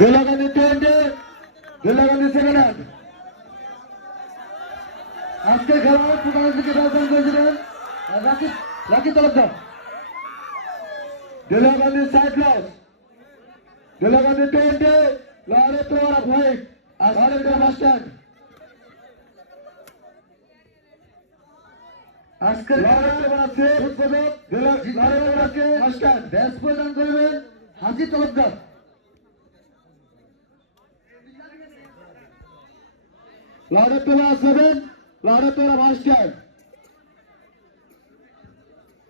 গোলাগান্ধী 20, গোলাগান্ধী second hand. আজকে খেলার প্রধান অতিথিকে আহ্বান করেছিলেন রাকিব তালুকদার। গোলাগান্ধী সাইক্লস, গোলাগান্ধী 20, লড়ে তোরা হোয়াইট আর মাস্টার। আজকের লড়াইতে বাড়াচ্ছে উদ্বোধক গোলাগান্ধী মাস্টার ব্যাস প্রদান করবেন হাজি তালুকদার। লড়াইতলা 7, লড়াইতলা মাস্টার।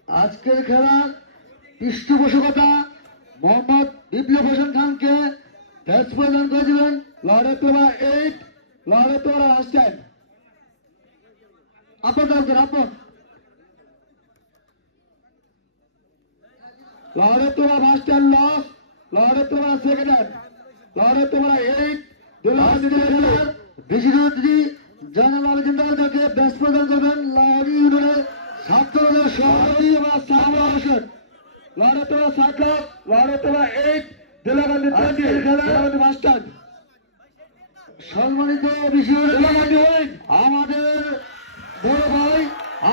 আজকের খেলার পৃষ্ঠপোষকতা মোহাম্মদ বিপ্লব হোসেন খানকে ব্যাচ প্রদান করে দিবেন লড়াইতলা 8, লড়াইতলা মাস্টার। আপন দরকার আপন লড়াইতলা মাস্টার লস, লড়াইতলা সেকেন্ড হ্যান্ড, লড়াইতলা 8, খেলার বিশেষ অতিথি জয়নাল আবেদিন তালুকদারকে ব্যাচ প্রদান করবেন লাহোরি ইউনিয়নের ছাত্রদের সভাপতি এবং সামরা হোসেন। লড়াইতলা সাইক্লস, লড়াইতলা 8, গোলাগান্ধী 20 খেলার মাস্টার। সম্মানিত বিশেষ আমাদের বড় ভাই,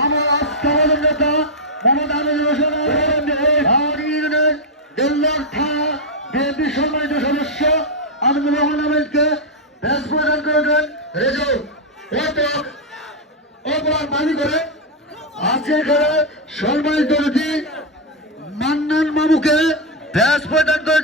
আমার আজকের নেতা মোহাম্মদ আমিনুর হোসেন লাহোরি ইউনিয়নের দেলদার থানা বিএনপি সম্মানিত সদস্য আমিনুর রহমান আহমেদকে ব্যাচ প্রদান করবেন রেজাউল অপরাধ দাবি করে আজকের খেলায় সম্মানিত অতিথি মান্নান মামুকে ব্যাচ প্রদান করে